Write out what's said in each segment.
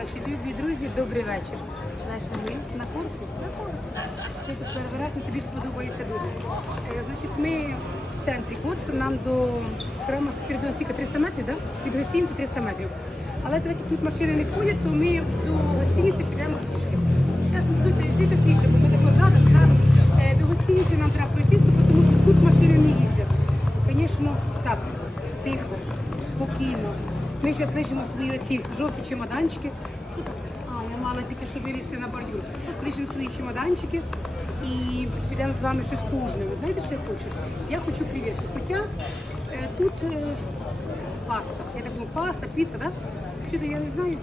наші любі друзі, добрий вечір. Леся, ми на курсі? На курсі. Ти тут раз, тобі сподобається дуже. Е, Значить, ми в центрі Курсу, нам до храму Спіридон Сіка 300 метрів, да? від гостиниці 300 метрів. Але так як тут машини не ходять, то ми до гостиниці підемо пішки. Зараз ми будемо йти швидше, бо ми тако задом, задом. Е, До гостиниці нам треба пройтися, тому що тут машини не їздять. Звісно, так, тихо, спокійно. Ми зараз лишимо свої оці жовті чемоданчики. А, я мала тільки що вилізти на бордюр. Лишимо свої чемоданчики і підемо з вами щось. Ви знаєте, що я хочу? Я хочу креветки. Хоча е, тут е, паста. Я так думаю, паста, піца, да? Що-то я не знаю.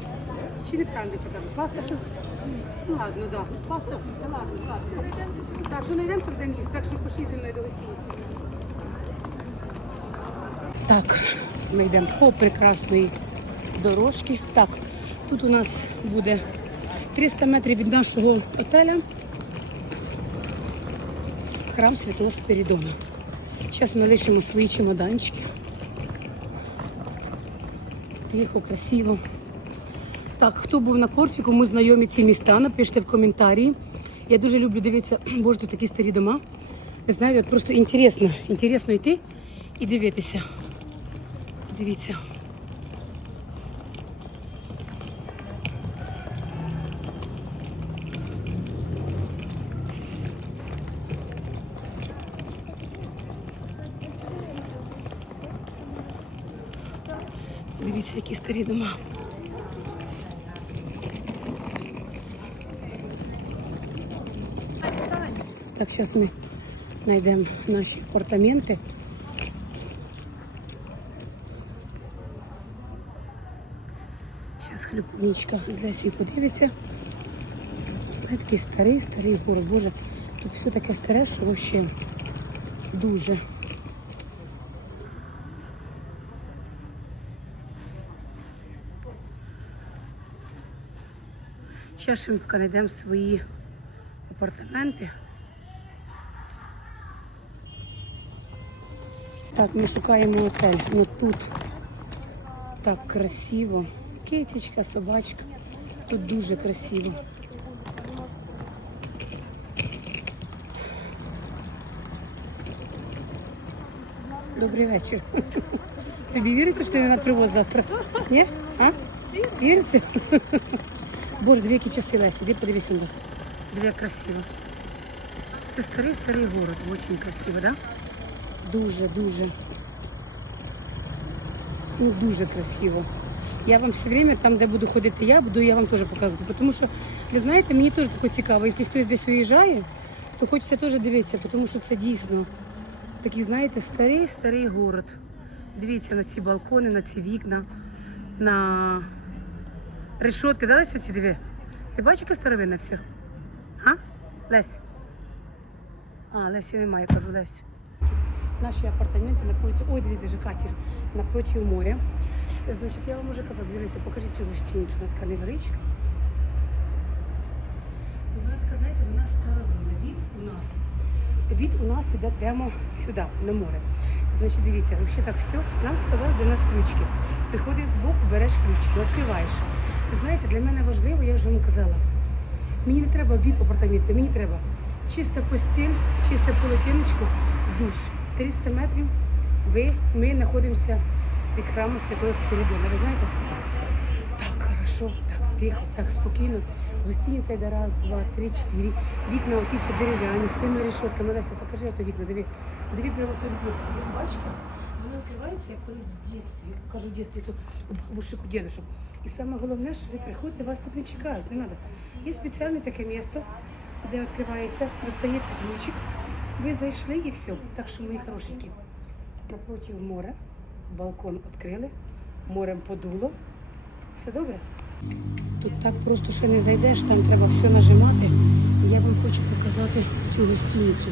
Чи неправильно це кажу? Паста, що? Ну ладно, да. Паста, піца, ладно, ладно. Так, що знайдемо, то будемо їсти. Так що пішли зі мною до гостиниці. Так, ми йдемо по прекрасної дорожки. Так, тут у нас буде 300 метрів від нашого отеля. Храм Святого Спирідона. Зараз ми лишимо свої чемоданчики. Тихо, красиво. Так, хто був на Корсі, кому знайомі ці міста, напишіть в коментарі. Я дуже люблю дивитися, боже, тут такі старі дома. Ви знаєте, просто інтересно, інтересно йти і дивитися. Дивіться. Дивіться, які старі дома. Так, зараз ми знайдемо наші апартаменти. Хлюпничка з Лесією подивиться. Знаєте, такий старий, старий город. Боже, тут все таке старе, що взагалі дуже. Ще поки знайдемо свої апартаменти. Так, ми шукаємо отель. Ну тут так красиво. Китечка, собачка. Тут дуже красиво. Добрий вечір. Тобі віриться, що я на привоз завтра? Ні? А? Віриться? Боже, дві які часи Лесі, іди подивись сюди. Диви, як красиво. Це старий старий город, дуже красиво, да? Дуже, дуже. Ну, дуже красиво. Я вам все время, там, де буду ходити я, буду я вам теж показувати. Тому що, ви знаєте, мені теж таке цікаво. Якщо хтось десь виїжджає, то хочеться теж дивитися, тому що це дійсно такий, знаєте, старий старий город. Дивіться на ці балкони, на ці вікна, на решетки. Да, ці диви? Ти бачиш, яке старовинне все? А? Лесь? А, Лесі немає, кажу Лесь. Наші апартаменти напроти, ой, дивіться, катер напроти моря. Значить, я вам уже казала, дивіться, покажіть цю гостиницю, вона така невеличка. Ну, Вона така, знаєте, вона старовинна. Від у нас. Від у нас іде прямо сюди, на море. Значить, дивіться, взагалі так все. Нам сказали для нас ключики. Приходиш збоку, береш ключики, відкриваєш. Знаєте, для мене важливо, я вже вам казала. Мені не треба віп апартаменти, мені треба чиста постіль, чисте полотенечко, душ. 300 метрів ви, ми знаходимося від храму Святого Спиридона. Ви знаєте? Так хорошо, так тихо, так спокійно. Гостиниця йде раз, два, три, чотири. Вікна оті ще дерев'яні, з тими решотками. Леся, покажи ото вікна, диви. Диви прямо то вікно. Бачите? Воно відкривається, як колись в дитинстві. Кажу, в дитинстві, то у бабушек, у дідушок. І саме головне, що ви приходите, вас тут не чекають, не треба. Є спеціальне таке місто, де відкривається, достається ключик. Ви зайшли і все. Так що, мої хорошенькі, напроти моря, балкон відкрили, морем подуло. Все добре? Тут так просто ще не зайдеш, там треба все нажимати. Я вам хочу показати цю гостиницю.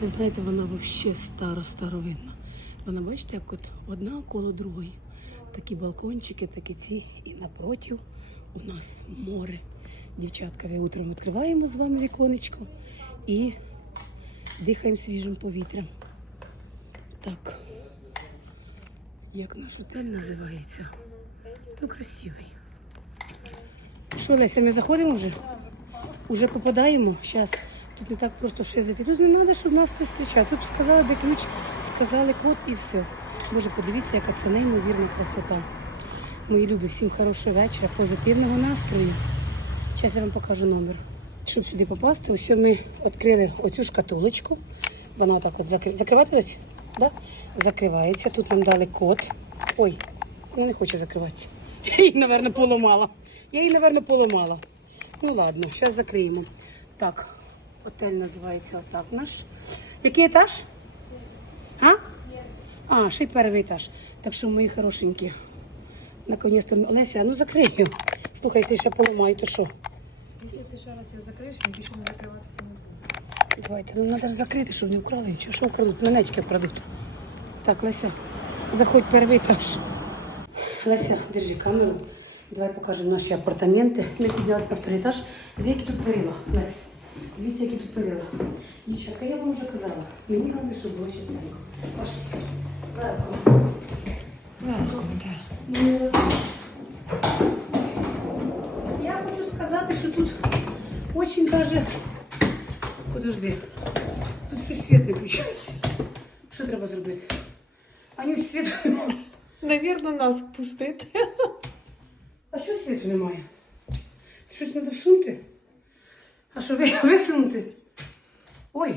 Ви знаєте, вона взагалі стара, старовинна. Вона, бачите, як от одна коло другої. Такі балкончики, такі ці. І напротив у нас море. Дівчатка, ви утром відкриваємо з вами віконечко і дихаємо свіжим повітрям. Так, як наш отель називається? Ну, красивий. Що, Леся, ми заходимо вже? Уже попадаємо? Зараз. Тут не так просто ще зайти. Тут не треба, щоб нас тут зустрічати. Тут сказали, де ключ, сказали код і все. Боже, подивіться, яка це неймовірна красота. Мої любі, всім хорошого вечора, позитивного настрою. Зараз я вам покажу номер. Щоб сюди попасти, ось ми відкрили оцю шкатулочку. Вона так от закри... закривати? Да? Закривається. Тут нам дали код. Ой, вона не хоче закриватися. Я її, мабуть, поламала. Я її, мабуть, поламала. Ну ладно, зараз закриємо. Так, отель називається отак наш. Який етаж? А? А, ще й перший етаж. Так що, мої хорошенькі, наконец-то, Леся, ну закрию. Слухай, якщо ще поламаю, то що? Якщо ти ще раз його закриєш, він більше не закриватися не буде. Давайте, ну треба ж закрити, щоб не вкрали. Чи що вкрадуть? Монетки вкрадуть. Так, Леся, заходь перший етаж. Леся, держи камеру. Давай покажемо наші апартаменти. Ми піднялися на второй етаж. Дві які тут перила, Лесь. Дивіться, які тут перила. Дівчатка, я вам вже казала. Мені головне, щоб було чистенько. Пошли. Я хочу сказати, що тут очень даже... Подожди. Тут щось світ не включається. Що треба зробити? Аню, світу немає. Навірно, нас впустити. А що світу немає? Щось треба всунути? А що ви- висунути? Ой.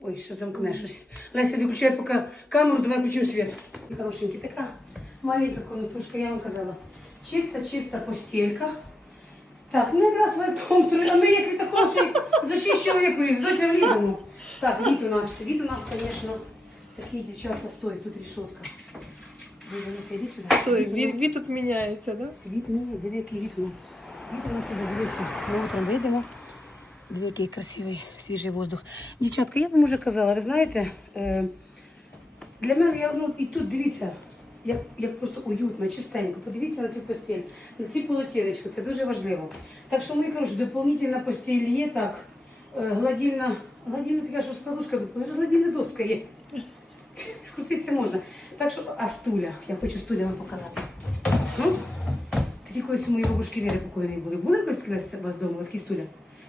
Ой, що замкне щось. Леся, виключай поки камеру, давай включимо світ. Хорошенький, така маленька комнатушка, я вам казала. Чиста, чиста постелька. Так, ну якраз вальтом, а ми, якщо такого ще за 6 чоловік доця вліземо. Так, вид у нас, вид у нас, звісно, такий, дівчата, стой, тут решетка. Дивіться, іди сюди. Стой, у нас- він тут міняється, да? Від ні, диви, який від у нас. Від у нас іде, дивися. Ми утром вийдемо. Диви, який красивий свіжий воздух. Дівчатка, я вам вже казала, ви знаєте, е, для мене я, ну, і тут дивіться, як, як просто уютно, чистенько. Подивіться на цю постіль, на ці полотілечку, це дуже важливо. Так що, мої хороші, доповнительна постіль є так. е, Гладільна, гладільна така, що складушка, гладільна доска є. Скрутитися можна. Так що, а стуля, я хочу стуля вам показати. Ну, такі колись у моєї бабушки Віри покойної були. Були колись у вас вдома такі стуля?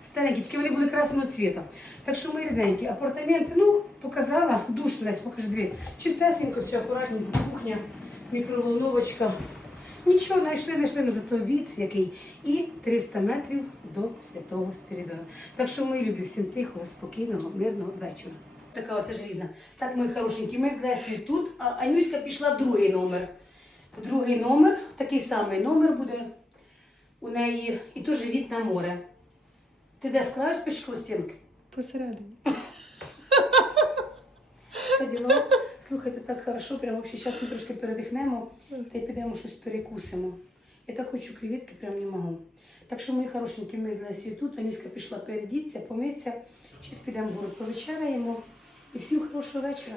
Старенькі, тільки вони були красного цвіта. Так що мої рідненькі, апартаменти, ну, показала, душ Лесь, покажи дві. Чистесенько, все акуратненько, кухня, мікроволновочка. Нічого, знайшли, знайшли, але зато від який. І 300 метрів до святого Спірідона. Так що, мої любі, всім тихого, спокійного, мирного вечора. Така оце желізна. Так, мої хорошенькі, ми з Лесею тут, а Анюська пішла в другий номер. В другий номер, такий самий номер буде у неї, і теж від на море. Ти де склаєш пішку стінки? Посередині. Та діло. Слухайте, так хорошо, прямо взагалі зараз ми трошки передихнемо та й підемо щось перекусимо. Я так хочу креветки, прям не можу. Так що, мої хорошенькі, ми з Лесією тут, Аніська пішла передіться, помитися. Зараз підемо в город, повечеряємо. І всім хорошого вечора.